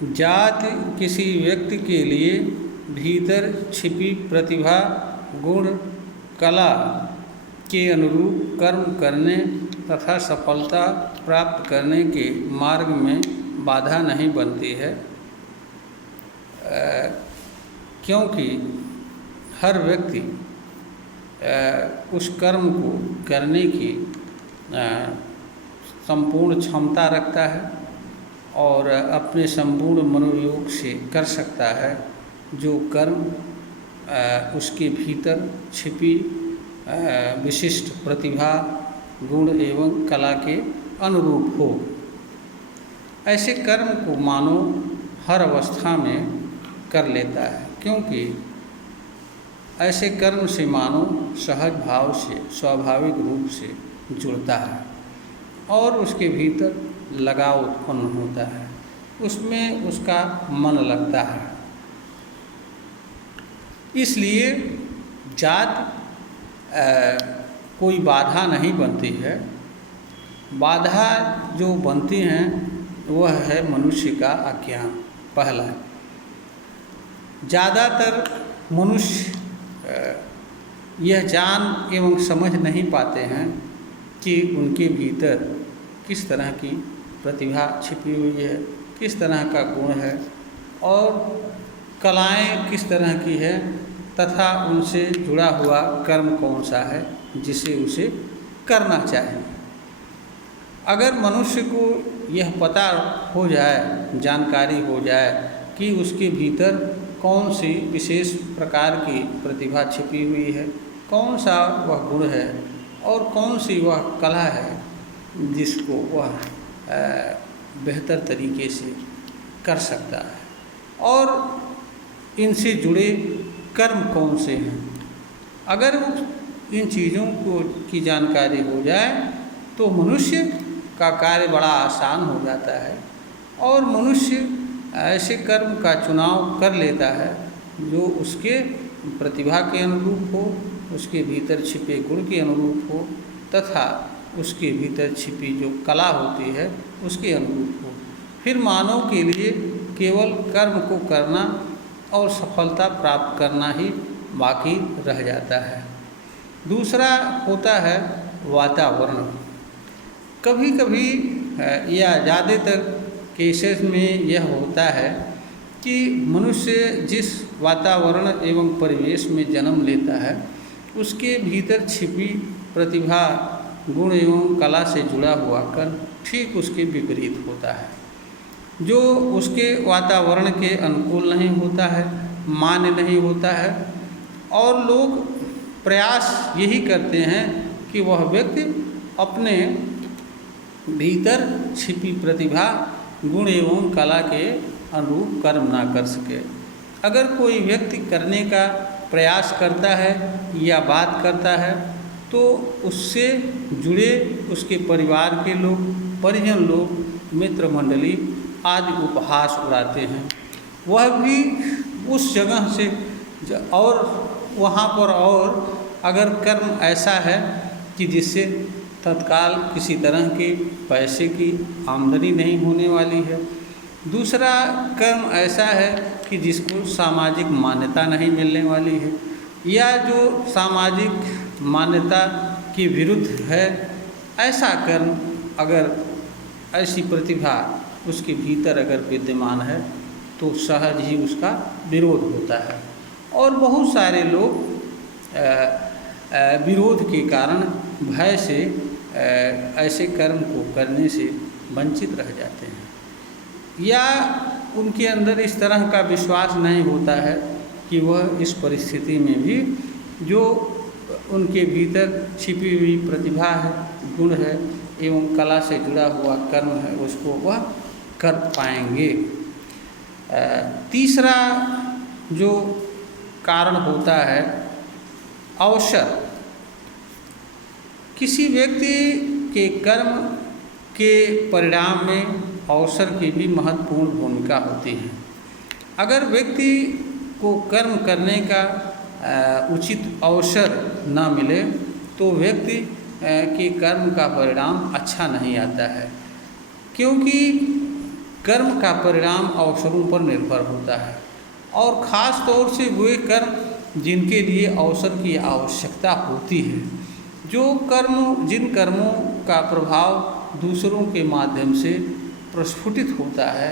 जाति किसी व्यक्ति के लिए भीतर छिपी प्रतिभा, गुण, कला के अनुरूप कर्म करने तथा सफलता प्राप्त करने के मार्ग में बाधा नहीं बनती है, क्योंकि हर व्यक्ति उस कर्म को करने की संपूर्ण क्षमता रखता है और अपने संपूर्ण मनोयोग से कर सकता है जो कर्म उसके भीतर छिपी विशिष्ट प्रतिभा, गुण एवं कला के अनुरूप हो। ऐसे कर्म को मानव हर अवस्था में कर लेता है, क्योंकि ऐसे कर्म से मानव सहज भाव से स्वाभाविक रूप से जुड़ता है और उसके भीतर लगाव उत्पन्न होता है, उसमें उसका मन लगता है। इसलिए जात कोई बाधा नहीं बनती है। बाधा जो बनती हैं वह है मनुष्य का अज्ञान। पहला, ज़्यादातर मनुष्य यह जान एवं समझ नहीं पाते हैं कि उनके भीतर किस तरह की प्रतिभा छिपी हुई है, किस तरह का गुण है और कलाएं किस तरह की है तथा उनसे जुड़ा हुआ कर्म कौन सा है जिसे उसे करना चाहिए। अगर मनुष्य को यह पता हो जाए, जानकारी हो जाए कि उसके भीतर कौन सी विशेष प्रकार की प्रतिभा छिपी हुई है, कौन सा वह गुण है और कौन सी वह कला है जिसको वह बेहतर तरीके से कर सकता है और इनसे जुड़े कर्म कौन से हैं, अगर इन चीज़ों की जानकारी हो जाए तो मनुष्य का कार्य बड़ा आसान हो जाता है और मनुष्य ऐसे कर्म का चुनाव कर लेता है जो उसके प्रतिभा के अनुरूप हो, उसके भीतर छिपे गुण के अनुरूप हो तथा उसके भीतर छिपी जो कला होती है उसके अनुरूप हो। फिर मानव के लिए केवल कर्म को करना और सफलता प्राप्त करना ही बाकी रह जाता है। दूसरा होता है वातावरण। कभी कभी या ज़्यादातर केसेस में यह होता है कि मनुष्य जिस वातावरण एवं परिवेश में जन्म लेता है उसके भीतर छिपी प्रतिभा, गुण एवं कला से जुड़ा हुआ कर्म ठीक उसके विपरीत होता है, जो उसके वातावरण के अनुकूल नहीं होता है, मान्य नहीं होता है और लोग प्रयास यही करते हैं कि वह व्यक्ति अपने भीतर छिपी प्रतिभा, गुण एवं कला के अनुरूप कर्म ना कर सके। अगर कोई व्यक्ति करने का प्रयास करता है या बात करता है तो उससे जुड़े उसके परिवार के लोग, परिजन लोग, मित्र मंडली आदि उपहास उड़ाते हैं। वह भी उस जगह से और वहाँ पर और अगर कर्म ऐसा है कि जिससे तत्काल किसी तरह के पैसे की आमदनी नहीं होने वाली है, दूसरा कर्म ऐसा है कि जिसको सामाजिक मान्यता नहीं मिलने वाली है या जो सामाजिक मान्यता के विरुद्ध है, ऐसा कर्म अगर ऐसी प्रतिभा उसके भीतर अगर विद्यमान है तो सहज ही उसका विरोध होता है और बहुत सारे लोग विरोध के कारण भय से ऐसे कर्म को करने से वंचित रह जाते हैं या उनके अंदर इस तरह का विश्वास नहीं होता है कि वह इस परिस्थिति में भी जो उनके भीतर छिपी हुई प्रतिभा है, गुण है एवं कला से जुड़ा हुआ कर्म है उसको वह कर पाएंगे। तीसरा जो कारण होता है अवसर। किसी व्यक्ति के कर्म के परिणाम में अवसर की भी महत्वपूर्ण भूमिका होती है। अगर व्यक्ति को कर्म करने का उचित अवसर न मिले तो व्यक्ति के कर्म का परिणाम अच्छा नहीं आता है, क्योंकि कर्म का परिणाम अवसरों पर निर्भर होता है, और ख़ास तौर से वे कर्म जिनके लिए अवसर की आवश्यकता होती है। जिन कर्मों का प्रभाव दूसरों के माध्यम से प्रस्फुटित होता है,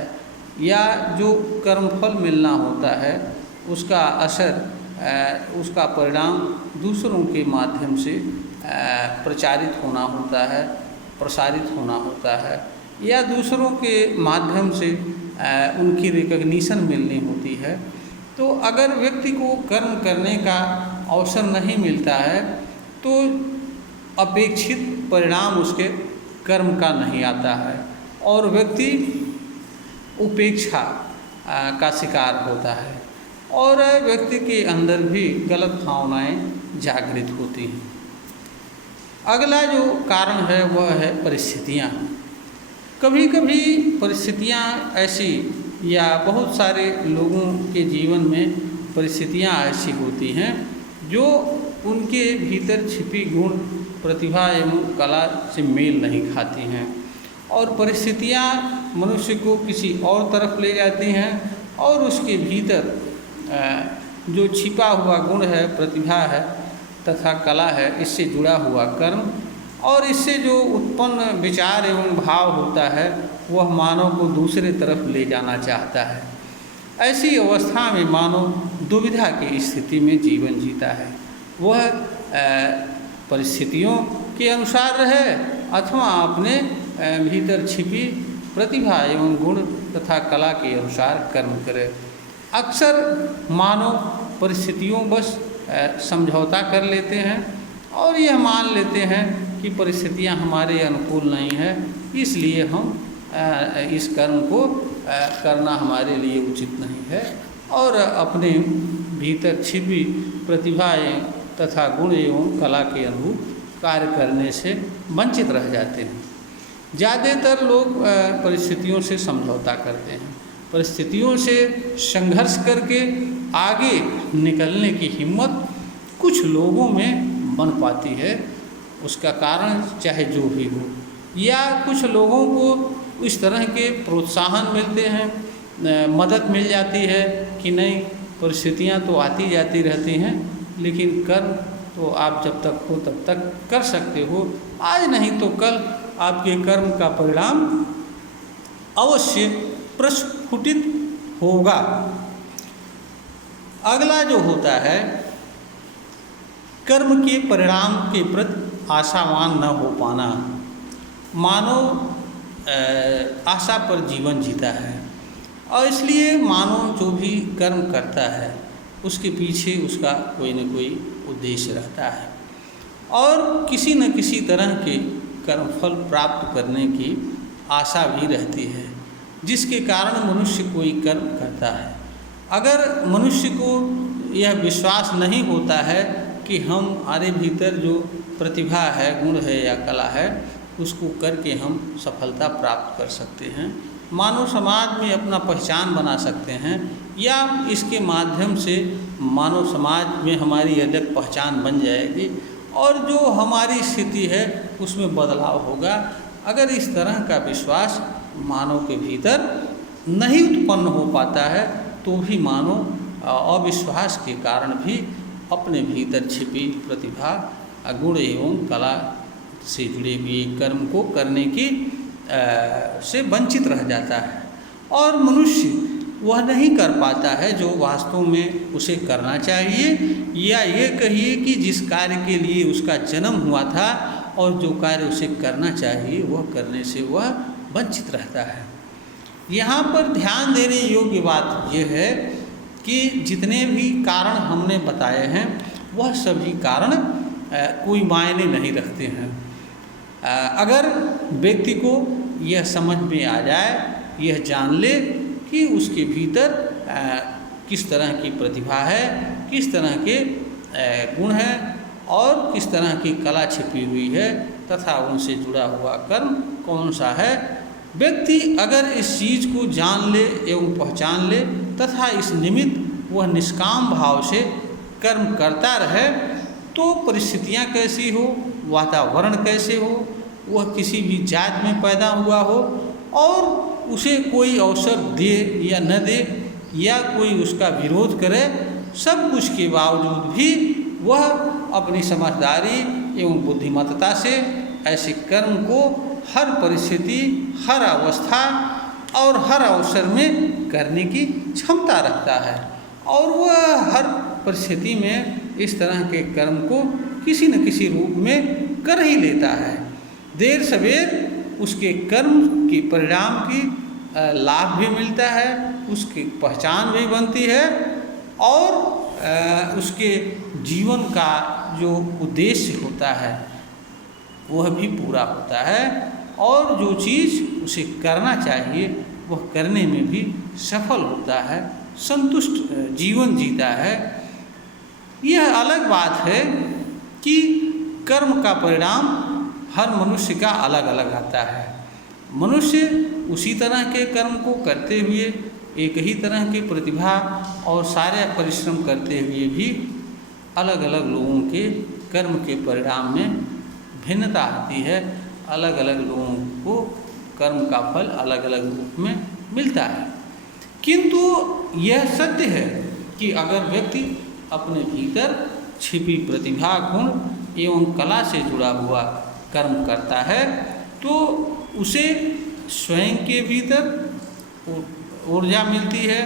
या जो कर्मफल मिलना होता है उसका असर, उसका परिणाम दूसरों के माध्यम से प्रचारित होना होता है, प्रसारित होना होता है, या दूसरों के माध्यम से उनकी रिकग्निशन मिलनी होती है। तो अगर व्यक्ति को कर्म करने का अवसर नहीं मिलता है तो अपेक्षित परिणाम उसके कर्म का नहीं आता है, और व्यक्ति उपेक्षा का शिकार होता है, और व्यक्ति के अंदर भी गलत भावनाएं जागृत होती हैं। अगला जो कारण है वह है परिस्थितियाँ। कभी कभी परिस्थितियाँ ऐसी, या बहुत सारे लोगों के जीवन में परिस्थितियाँ ऐसी होती हैं जो उनके भीतर छिपी गुण, प्रतिभा एवं कला से मेल नहीं खाती हैं, और परिस्थितियाँ मनुष्य को किसी और तरफ ले जाती हैं, और उसके भीतर जो छिपा हुआ गुण है, प्रतिभा है तथा कला है, इससे जुड़ा हुआ कर्म और इससे जो उत्पन्न विचार एवं भाव होता है वह मानव को दूसरे तरफ ले जाना चाहता है। ऐसी अवस्था में मानव दुविधा की स्थिति में जीवन जीता है। वह परिस्थितियों के अनुसार रहे अथवा अपने भीतर छिपी प्रतिभा एवं गुण तथा कला के अनुसार कर्म करे। अक्सर मानव परिस्थितियों बस समझौता कर लेते हैं और यह मान लेते हैं कि परिस्थितियां हमारे अनुकूल नहीं है, इसलिए हम इस कर्म को करना हमारे लिए उचित नहीं है, और अपने भीतर छिपी प्रतिभाएं तथा गुण एवं कला के अनुरूप कार्य करने से वंचित रह जाते हैं। ज़्यादातर लोग परिस्थितियों से समझौता करते हैं, परिस्थितियों से संघर्ष करके आगे निकलने की हिम्मत कुछ लोगों में बन पाती है। उसका कारण चाहे जो भी हो, या कुछ लोगों को इस तरह के प्रोत्साहन मिलते हैं, मदद मिल जाती है कि नहीं, परिस्थितियां तो आती जाती रहती हैं, लेकिन कर्म तो आप जब तक हो तब तक कर सकते हो, आज नहीं तो कल आपके कर्म का परिणाम अवश्य प्रस्फुटित होगा। अगला जो होता है, कर्म के परिणाम के प्रति आशावान न हो पाना। मानव आशा पर जीवन जीता है, और इसलिए मानव जो भी कर्म करता है उसके पीछे उसका कोई न कोई उद्देश्य रहता है, और किसी न किसी तरह के कर्मफल प्राप्त करने की आशा भी रहती है, जिसके कारण मनुष्य कोई कर्म करता है। अगर मनुष्य को यह विश्वास नहीं होता है कि हमारे भीतर जो प्रतिभा है, गुण है या कला है, उसको करके हम सफलता प्राप्त कर सकते हैं, मानव समाज में अपना पहचान बना सकते हैं, या इसके माध्यम से मानव समाज में हमारी अलग पहचान बन जाएगी और जो हमारी स्थिति है उसमें बदलाव होगा। अगर इस तरह का विश्वास मानव के भीतर नहीं उत्पन्न हो पाता है तो भी मानव अविश्वास के कारण भी अपने भीतर छिपी प्रतिभा, गुण एवं कला से जुड़े हुए कर्म को करने की से वंचित रह जाता है, और मनुष्य वह नहीं कर पाता है जो वास्तव में उसे करना चाहिए, या ये कहिए कि जिस कार्य के लिए उसका जन्म हुआ था और जो कार्य उसे करना चाहिए वह करने से वह वंचित रहता है। यहाँ पर ध्यान देने योग्य बात यह है कि जितने भी कारण हमने बताए हैं वह सभी कारण कोई मायने नहीं रखते हैं। अगर व्यक्ति को यह समझ में आ जाए, यह जान ले कि उसके भीतर किस तरह की प्रतिभा है, किस तरह के गुण हैं और किस तरह की कला छिपी हुई है तथा उनसे जुड़ा हुआ कर्म कौन सा है, व्यक्ति अगर इस चीज़ को जान ले एवं पहचान ले तथा इस निमित्त वह निष्काम भाव से कर्म करता रहे, तो परिस्थितियाँ कैसी हो, वातावरण कैसे हो, वह किसी भी जात में पैदा हुआ हो और उसे कोई अवसर दे या न दे या कोई उसका विरोध करे, सब कुछ के बावजूद भी वह अपनी समझदारी एवं बुद्धिमत्ता से ऐसे कर्म को हर परिस्थिति, हर अवस्था और हर अवसर में करने की क्षमता रखता है और वह हर परिस्थिति में इस तरह के कर्म को किसी न किसी रूप में कर ही लेता है। देर सवेर उसके कर्म के परिणाम की लाभ भी मिलता है, उसकी पहचान भी बनती है और उसके जीवन का जो उद्देश्य होता है वह भी पूरा होता है और जो चीज़ उसे करना चाहिए वह करने में भी सफल होता है, संतुष्ट जीवन जीता है। यह अलग बात है कि कर्म का परिणाम हर मनुष्य का अलग अलग आता है। मनुष्य उसी तरह के कर्म को करते हुए एक ही तरह की प्रतिभा और सारे परिश्रम करते हुए भी अलग अलग लोगों के कर्म के परिणाम में भिन्नता आती है। अलग अलग लोगों को कर्म का फल अलग अलग रूप में मिलता है, किंतु यह सत्य है कि अगर व्यक्ति अपने भीतर छिपी प्रतिभा, गुण एवं कला से जुड़ा हुआ कर्म करता है तो उसे स्वयं के भीतर ऊर्जा मिलती है,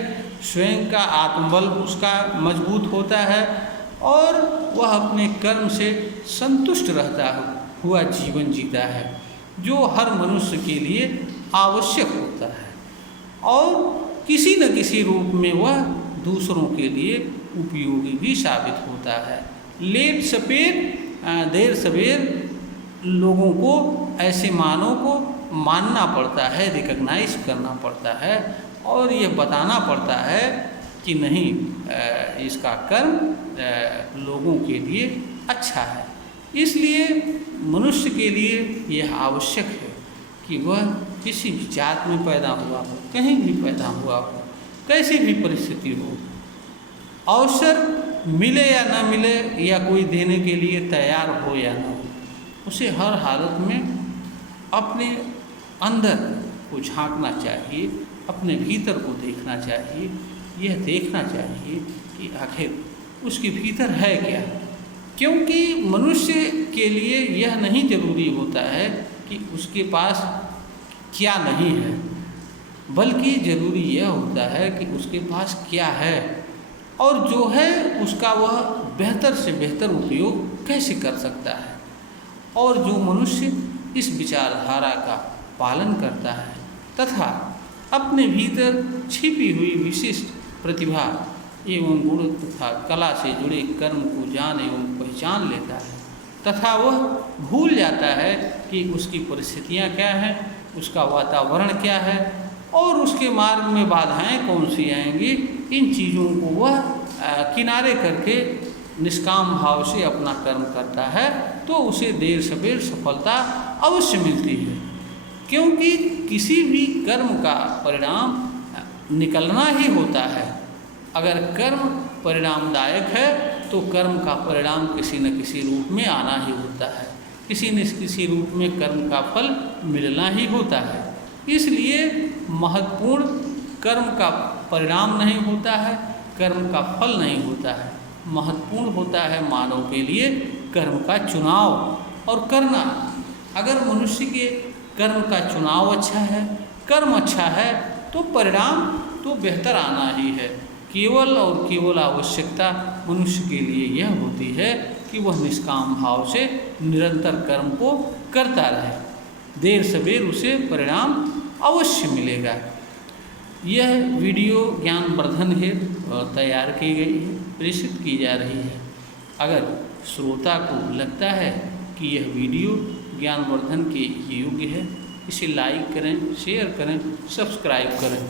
स्वयं का आत्मबल उसका मजबूत होता है और वह अपने कर्म से संतुष्ट रहता हुआ जीवन जीता है, जो हर मनुष्य के लिए आवश्यक होता है और किसी न किसी रूप में वह दूसरों के लिए उपयोगी भी साबित होता है। लेट सपेट देर सवेर लोगों को ऐसे मानव को मानना पड़ता है, रिकॉग्नाइज करना पड़ता है और यह बताना पड़ता है कि नहीं इसका कर्म लोगों के लिए अच्छा है। इसलिए मनुष्य के लिए यह आवश्यक है कि वह किसी भी जात में पैदा हुआ हो, कहीं भी पैदा हुआ हो, कैसी भी परिस्थिति हो, अवसर मिले या न मिले या कोई देने के लिए तैयार हो या न हो, उसे हर हालत में अपने अंदर को झांकना चाहिए, अपने भीतर को देखना चाहिए, यह देखना चाहिए कि आखिर उसके भीतर है क्या। क्योंकि मनुष्य के लिए यह नहीं जरूरी होता है कि उसके पास क्या नहीं है, बल्कि ज़रूरी यह होता है कि उसके पास क्या है और जो है उसका वह बेहतर से बेहतर उपयोग कैसे कर सकता है। और जो मनुष्य इस विचारधारा का पालन करता है तथा अपने भीतर छिपी हुई विशिष्ट प्रतिभा एवं गुण तथा कला से जुड़े कर्म को जान एवं पहचान लेता है तथा वह भूल जाता है कि उसकी परिस्थितियाँ क्या हैं, उसका वातावरण क्या है और उसके मार्ग में बाधाएं कौन सी आएंगी, इन चीज़ों को वह किनारे करके निष्काम भाव से अपना कर्म करता है तो उसे देर सवेर सफलता अवश्य मिलती है। क्योंकि किसी भी कर्म का परिणाम निकलना ही होता है। अगर कर्म परिणामदायक है तो कर्म का परिणाम किसी न किसी रूप में आना ही होता है, किसी न किसी रूप में कर्म का फल मिलना ही होता है। इसलिए महत्वपूर्ण कर्म का परिणाम नहीं होता है, कर्म का फल नहीं होता है। महत्वपूर्ण होता है मानव के लिए कर्म का चुनाव और करना। अगर मनुष्य के कर्म का चुनाव अच्छा है, कर्म अच्छा है तो परिणाम तो बेहतर आना ही है। केवल और केवल आवश्यकता मनुष्य के लिए यह होती है कि वह निष्काम भाव से निरंतर कर्म को करता रहे, देर सवेर उसे परिणाम अवश्य मिलेगा। यह वीडियो ज्ञानवर्धन हेतु तैयार की गई है, प्रेषित की जा रही है। अगर श्रोता को लगता है कि यह वीडियो ज्ञानवर्धन के योग्य है, इसे लाइक करें, शेयर करें, सब्सक्राइब करें।